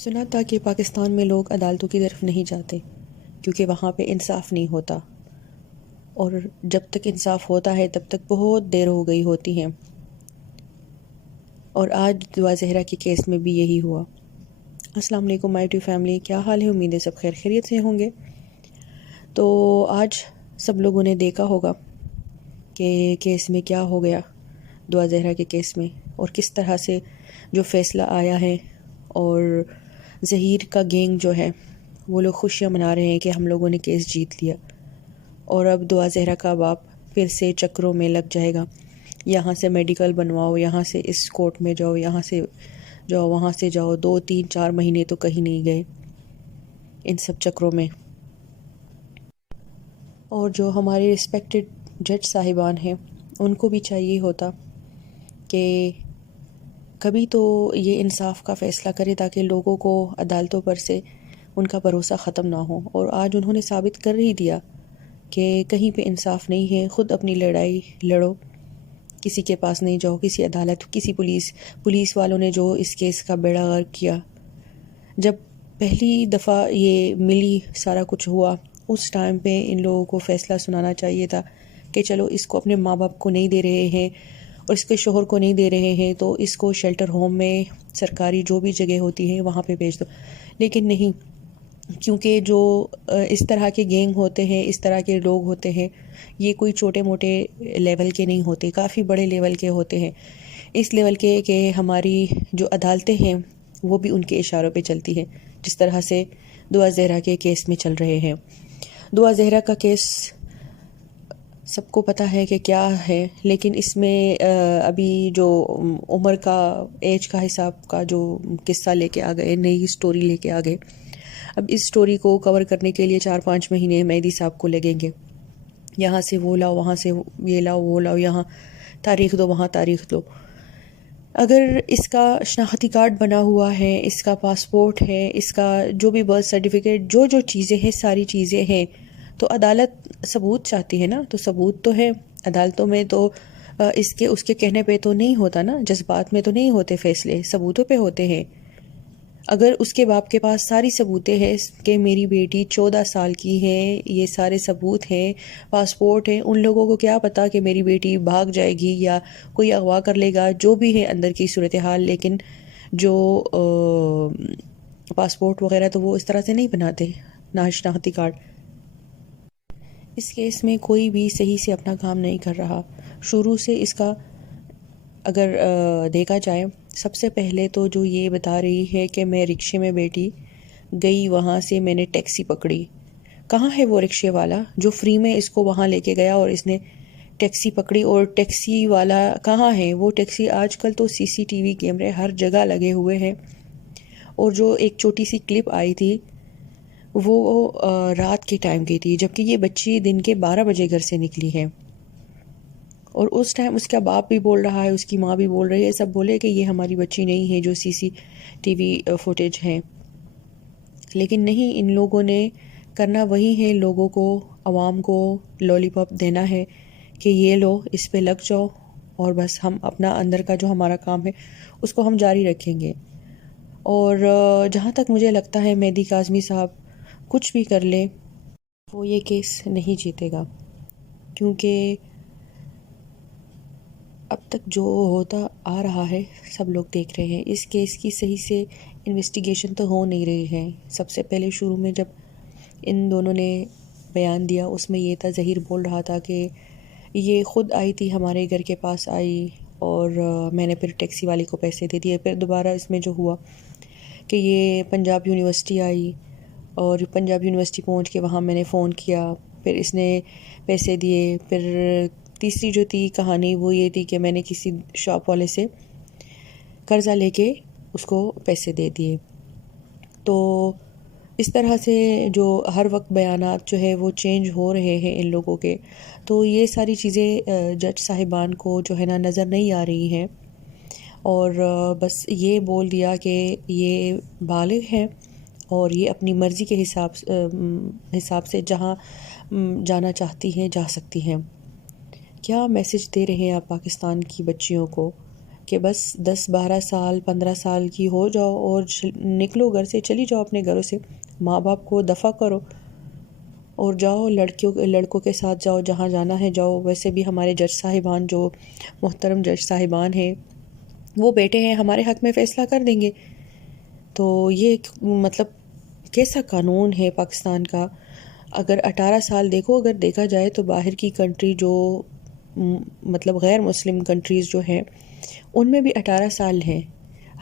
سنا تھا کہ پاکستان میں لوگ عدالتوں کی طرف نہیں جاتے کیونکہ وہاں پہ انصاف نہیں ہوتا، اور جب تک انصاف ہوتا ہے تب تک بہت دیر ہو گئی ہوتی ہے۔ اور آج دعا زہرا کے کیس میں بھی یہی ہوا۔ السلام علیکم مائی ٹو فیملی، کیا حال ہے؟ امید ہے سب خیر خیریت سے ہوں گے۔ تو آج سب لوگوں نے دیکھا ہوگا کہ کیس میں کیا ہو گیا، دعا زہرا کے کیس میں، اور کس طرح سے جو فیصلہ آیا ہے، اور ظہیر کا گینگ جو ہے وہ لوگ خوشیاں منا رہے ہیں کہ ہم لوگوں نے کیس جیت لیا، اور اب دعا زہرا کا باپ پھر سے چکروں میں لگ جائے گا۔ یہاں سے میڈیکل بنواؤ، یہاں سے اس کورٹ میں جاؤ، یہاں سے جاؤ، وہاں سے جاؤ، 2 3 4 مہینے تو کہیں نہیں گئے ان سب چکروں میں۔ اور جو ہمارے رسپیکٹڈ جج صاحبان ہیں ان کو بھی چاہیے ہوتا کہ کبھی تو یہ انصاف کا فیصلہ کرے تاکہ لوگوں کو عدالتوں پر سے ان کا بھروسہ ختم نہ ہو۔ اور آج انہوں نے ثابت کر ہی دیا کہ کہیں پہ انصاف نہیں ہے۔ خود اپنی لڑائی لڑو، کسی کے پاس نہیں جاؤ، کسی عدالت، کسی پولیس والوں نے جو اس کیس کا بیڑا غرق کیا۔ جب پہلی دفعہ یہ ملی، سارا کچھ ہوا، اس ٹائم پہ ان لوگوں کو فیصلہ سنانا چاہیے تھا کہ چلو اس کو اپنے ماں باپ کو نہیں دے رہے ہیں اور اس کے شوہر کو نہیں دے رہے ہیں تو اس کو شیلٹر ہوم میں، سرکاری جو بھی جگہ ہوتی ہے وہاں پہ بھیج دو۔ لیکن نہیں، کیونکہ جو اس طرح کے گینگ ہوتے ہیں، اس طرح کے لوگ ہوتے ہیں، یہ کوئی چھوٹے موٹے لیول کے نہیں ہوتے، کافی بڑے لیول کے ہوتے ہیں۔ اس لیول کے کہ ہماری جو عدالتیں ہیں وہ بھی ان کے اشاروں پہ چلتی ہیں، جس طرح سے دعا زہرا کے کیس میں چل رہے ہیں۔ دعا زہرا کا کیس سب کو پتہ ہے کہ کیا ہے، لیکن اس میں ابھی جو عمر کا، ایج کا حساب کا جو قصہ لے کے آ گئے، نئی سٹوری لے کے آ گئے۔ اب اس سٹوری کو کور کرنے کے لیے 4 5 مہینے مہدی صاحب کو لگیں گے۔ یہاں سے وہ لاؤ، وہاں سے یہ لاؤ، وہ لاؤ، یہاں تاریخ دو، وہاں تاریخ دو۔ اگر اس کا شناختی کارڈ بنا ہوا ہے، اس کا پاسپورٹ ہے، اس کا جو بھی برتھ سرٹیفکیٹ، جو چیزیں ہیں، ساری چیزیں ہیں، تو عدالت ثبوت چاہتی ہے نا، تو ثبوت تو ہے عدالتوں میں۔ تو اس کے کہنے پہ تو نہیں ہوتا نا، جذبات میں تو نہیں ہوتے فیصلے، ثبوتوں پہ ہوتے ہیں۔ اگر اس کے باپ کے پاس ساری ثبوتیں ہیں کہ میری بیٹی 14 سال کی ہے، یہ سارے ثبوت ہیں، پاسپورٹ ہے، ان لوگوں کو کیا پتا کہ میری بیٹی بھاگ جائے گی یا کوئی اغوا کر لے گا، جو بھی ہے اندر کی صورتحال۔ لیکن جو پاسپورٹ وغیرہ تو وہ اس طرح سے نہیں بناتے، نہ شناختی کارڈ۔ اس کیس میں کوئی بھی صحیح سے اپنا کام نہیں کر رہا۔ شروع سے اس کا اگر دیکھا جائے، سب سے پہلے تو جو یہ بتا رہی ہے کہ میں رکشے میں بیٹھی گئی، وہاں سے میں نے ٹیکسی پکڑی۔ کہاں ہے وہ رکشے والا جو فری میں اس کو وہاں لے کے گیا اور اس نے ٹیکسی پکڑی؟ اور ٹیکسی والا کہاں ہے؟ وہ ٹیکسی، آج کل تو CCTV کیمرے ہر جگہ لگے ہوئے ہیں۔ اور جو ایک چھوٹی سی کلپ آئی تھی وہ رات کے ٹائم کی تھی، جبکہ یہ بچی دن کے 12 بجے گھر سے نکلی ہے۔ اور اس ٹائم اس کا باپ بھی بول رہا ہے، اس کی ماں بھی بول رہی ہے، سب بولے کہ یہ ہماری بچی نہیں ہے جو CCTV فوٹیج ہے۔ لیکن نہیں، ان لوگوں نے کرنا وہی ہے، لوگوں کو، عوام کو لولی پاپ دینا ہے کہ یہ لو، اس پہ لگ جاؤ، اور بس ہم اپنا اندر کا جو ہمارا کام ہے اس کو ہم جاری رکھیں گے۔ اور جہاں تک مجھے لگتا ہے مہدی کاظمی صاحب کچھ بھی کر لے، وہ یہ کیس نہیں جیتے گا، کیونکہ اب تک جو ہوتا آ رہا ہے سب لوگ دیکھ رہے ہیں۔ اس کیس کی صحیح سے انویسٹیگیشن تو ہو نہیں رہی ہے۔ سب سے پہلے شروع میں جب ان دونوں نے بیان دیا، اس میں یہ تھا، ظہیر بول رہا تھا کہ یہ خود آئی تھی، ہمارے گھر کے پاس آئی، اور میں نے پھر ٹیکسی والے کو پیسے دے دیے۔ پھر دوبارہ اس میں جو ہوا کہ یہ پنجاب یونیورسٹی آئی، اور پنجاب یونیورسٹی پہنچ کے وہاں میں نے فون کیا، پھر اس نے پیسے دیے۔ پھر تیسری جو تھی کہانی وہ یہ تھی کہ میں نے کسی شاپ والے سے قرضہ لے کے اس کو پیسے دے دیے۔ تو اس طرح سے جو ہر وقت بیانات جو ہے وہ چینج ہو رہے ہیں ان لوگوں کے، تو یہ ساری چیزیں جج صاحبان کو جو ہے نا نظر نہیں آ رہی ہیں، اور بس یہ بول دیا کہ یہ بالغ ہے اور یہ اپنی مرضی کے حساب سے جہاں جانا چاہتی ہیں جا سکتی ہیں۔ کیا میسج دے رہے ہیں آپ پاکستان کی بچیوں کو کہ بس 10 12 سال 15 سال کی ہو جاؤ اور نکلو گھر سے، چلی جاؤ اپنے گھروں سے، ماں باپ کو دفع کرو اور جاؤ لڑکوں کے ساتھ جاؤ، جہاں جانا ہے جاؤ۔ ویسے بھی ہمارے جج صاحبان، جو محترم جج صاحبان ہیں، وہ بیٹے ہیں، ہمارے حق میں فیصلہ کر دیں گے۔ تو یہ مطلب کیسا قانون ہے پاکستان کا؟ اگر 18 سال اگر دیکھا جائے تو باہر کی کنٹری جو مطلب غیر مسلم کنٹریز جو ہیں ان میں بھی 18 سال ہیں،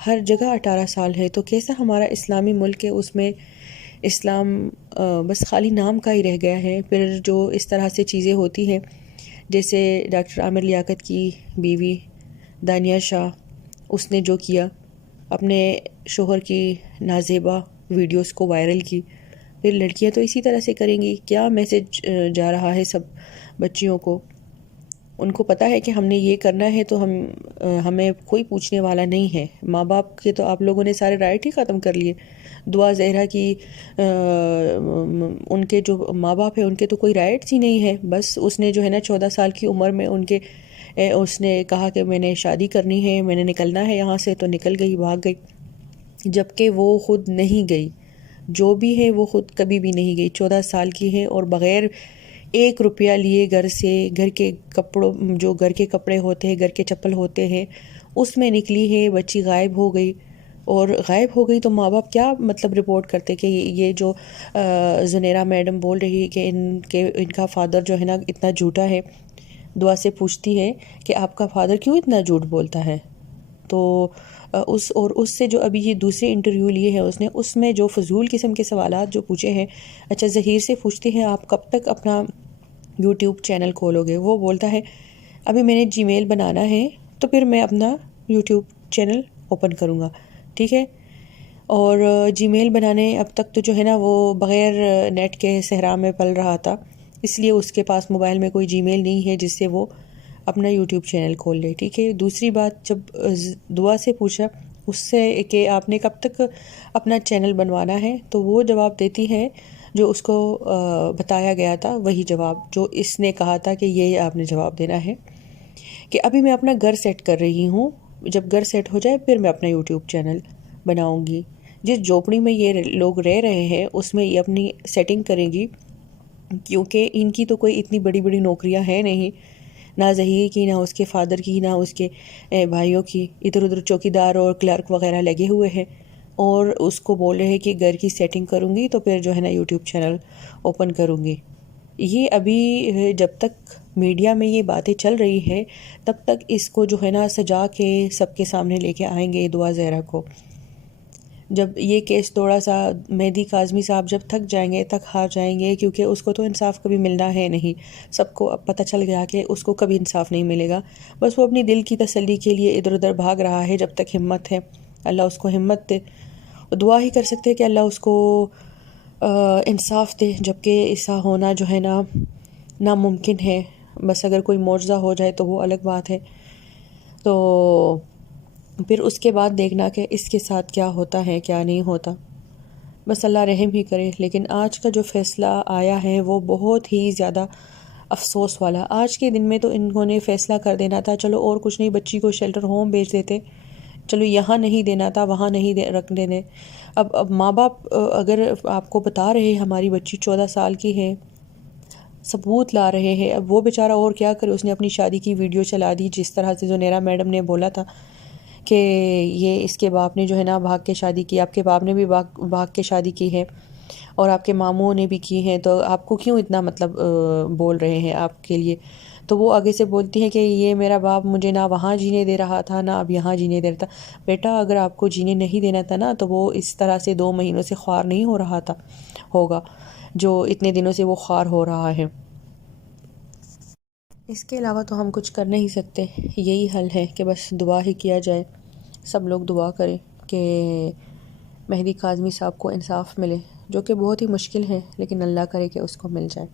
ہر جگہ 18 سال ہے۔ تو کیسا ہمارا اسلامی ملک ہے، اس میں اسلام بس خالی نام کا ہی رہ گیا ہے۔ پھر جو اس طرح سے چیزیں ہوتی ہیں، جیسے ڈاکٹر عامر لیاقت کی بیوی دانیہ شاہ، اس نے جو کیا، اپنے شوہر کی نازیبا ویڈیوز کو وائرل کی، پھر لڑکیاں تو اسی طرح سے کریں گی۔ کیا میسج جا رہا ہے سب بچیوں کو؟ ان کو پتہ ہے کہ ہم نے یہ کرنا ہے تو ہمیں کوئی پوچھنے والا نہیں ہے۔ ماں باپ کے تو آپ لوگوں نے سارے رائٹ ہی ختم کر لیے۔ دعا زہرا کی ان کے جو ماں باپ ہیں ان کے تو کوئی رائٹس ہی نہیں ہے۔ بس اس نے جو ہے نا 14 سال کی عمر میں اس نے کہا کہ میں نے شادی کرنی ہے، میں نے نکلنا ہے یہاں سے، تو نکل گئی، بھاگ گئی، جبکہ وہ خود نہیں گئی، جو بھی ہے وہ خود کبھی بھی نہیں گئی۔ 14 سال کی ہے اور بغیر 1 روپیہ لیے گھر سے، گھر کے کپڑوں، جو گھر کے کپڑے ہوتے ہیں، گھر کے چپل ہوتے ہیں، اس میں نکلی ہے، بچی غائب ہو گئی۔ اور غائب ہو گئی تو ماں باپ کیا مطلب رپورٹ کرتے کہ یہ جو زنیرہ میڈم بول رہی ہے کہ ان کا فادر جو ہے نا اتنا جھوٹا ہے۔ دعا سے پوچھتی ہے کہ آپ کا فادر کیوں اتنا جھوٹ بولتا ہے؟ تو اس سے جو ابھی یہ دوسرے انٹرویو لیے ہیں اس میں جو فضول قسم کے سوالات جو پوچھے ہیں، اچھا ظہیر سے پوچھتے ہیں آپ کب تک اپنا یوٹیوب چینل کھولو گے؟ وہ بولتا ہے ابھی میں نے جی میل بنانا ہے تو پھر میں اپنا یوٹیوب چینل اوپن کروں گا، ٹھیک ہے۔ اور جی میل بنانے اب تک تو جو ہے نا وہ بغیر نیٹ کے صحرا میں پل رہا تھا، اس لیے اس کے پاس موبائل میں کوئی جی میل نہیں ہے جس سے وہ اپنا یوٹیوب چینل کھول لے، ٹھیک ہے۔ دوسری بات، جب دعا سے پوچھا اس سے کہ آپ نے کب تک اپنا چینل بنوانا ہے، تو وہ جواب دیتی ہے جو اس کو بتایا گیا تھا، وہی جواب جو اس نے کہا تھا کہ یہ آپ نے جواب دینا ہے کہ ابھی میں اپنا گھر سیٹ کر رہی ہوں، جب گھر سیٹ ہو جائے پھر میں اپنا یوٹیوب چینل بناؤں گی۔ جس جھوپڑی میں یہ لوگ رہ رہے ہیں اس میں یہ اپنی سیٹنگ کریں گی، کیونکہ ان کی تو کوئی اتنی بڑی بڑی نوکریاں ہیں نہیں، نہ ظہیر کی، نہ اس کے فادر کی، نہ اس کے بھائیوں کی۔ ادھر ادھر چوکیدار اور کلرک وغیرہ لگے ہوئے ہیں اور اس کو بول رہے ہیں کہ گھر کی سیٹنگ کروں گی تو پھر جو ہے نا یوٹیوب چینل اوپن کروں گی۔ یہ ابھی جب تک میڈیا میں یہ باتیں چل رہی ہے تب تک اس کو جو ہے نا سجا کے سب کے سامنے لے کے آئیں گے دعا زہرا کو۔ جب یہ کیس تھوڑا سا مہدی کاظمی صاحب جب تھک جائیں گے، تک ہار جائیں گے، کیونکہ اس کو تو انصاف کبھی ملنا ہے نہیں، سب کو اب پتہ چل گیا کہ اس کو کبھی انصاف نہیں ملے گا۔ بس وہ اپنی دل کی تسلی کے لیے ادھر ادھر بھاگ رہا ہے، جب تک ہمت ہے اللہ اس کو ہمت دے۔ دعا ہی کر سکتے کہ اللہ اس کو انصاف دے، جبکہ ایسا ہونا جو ہے نا ناممکن ہے۔ بس اگر کوئی معجزہ ہو جائے تو وہ الگ بات ہے، تو پھر اس کے بعد دیکھنا کہ اس کے ساتھ کیا ہوتا ہے کیا نہیں ہوتا۔ بس اللہ رحم ہی کرے۔ لیکن آج کا جو فیصلہ آیا ہے وہ بہت ہی زیادہ افسوس والا۔ آج کے دن میں تو انہوں نے فیصلہ کر دینا تھا، چلو اور کچھ نہیں، بچی کو شیلٹر ہوم بھیج دیتے، چلو یہاں نہیں دینا تھا، وہاں نہیں رکھنے دیں۔ اب ماں باپ اگر آپ کو بتا رہے ہیں ہماری بچی 14 سال کی ہے، ثبوت لا رہے ہیں، اب وہ بیچارہ اور کیا کرے؟ اس نے اپنی شادی کی ویڈیو چلا دی، جس طرح سے زنیرہ میڈم نے بولا تھا کہ یہ اس کے باپ نے جو ہے نا بھاگ کے شادی کی، آپ کے باپ نے بھی بھاگ کے شادی کی ہے اور آپ کے ماموں نے بھی کی ہے، تو آپ کو کیوں اتنا مطلب بول رہے ہیں آپ کے لیے؟ تو وہ آگے سے بولتی ہیں کہ یہ میرا باپ مجھے نہ وہاں جینے دے رہا تھا نہ اب یہاں جینے دے رہا تھا۔ بیٹا اگر آپ کو جینے نہیں دینا تھا نا تو وہ اس طرح سے 2 مہینوں سے خوار نہیں ہو رہا تھا ہوگا جو اتنے دنوں سے وہ خوار ہو رہا ہے۔ اس کے علاوہ تو ہم کچھ کر نہیں سکتے، یہی حل ہے کہ بس دعا ہی کیا جائے، سب لوگ دعا کریں کہ مہدی کاظمی صاحب کو انصاف ملے، جو کہ بہت ہی مشکل ہے، لیکن اللہ کرے کہ اس کو مل جائے۔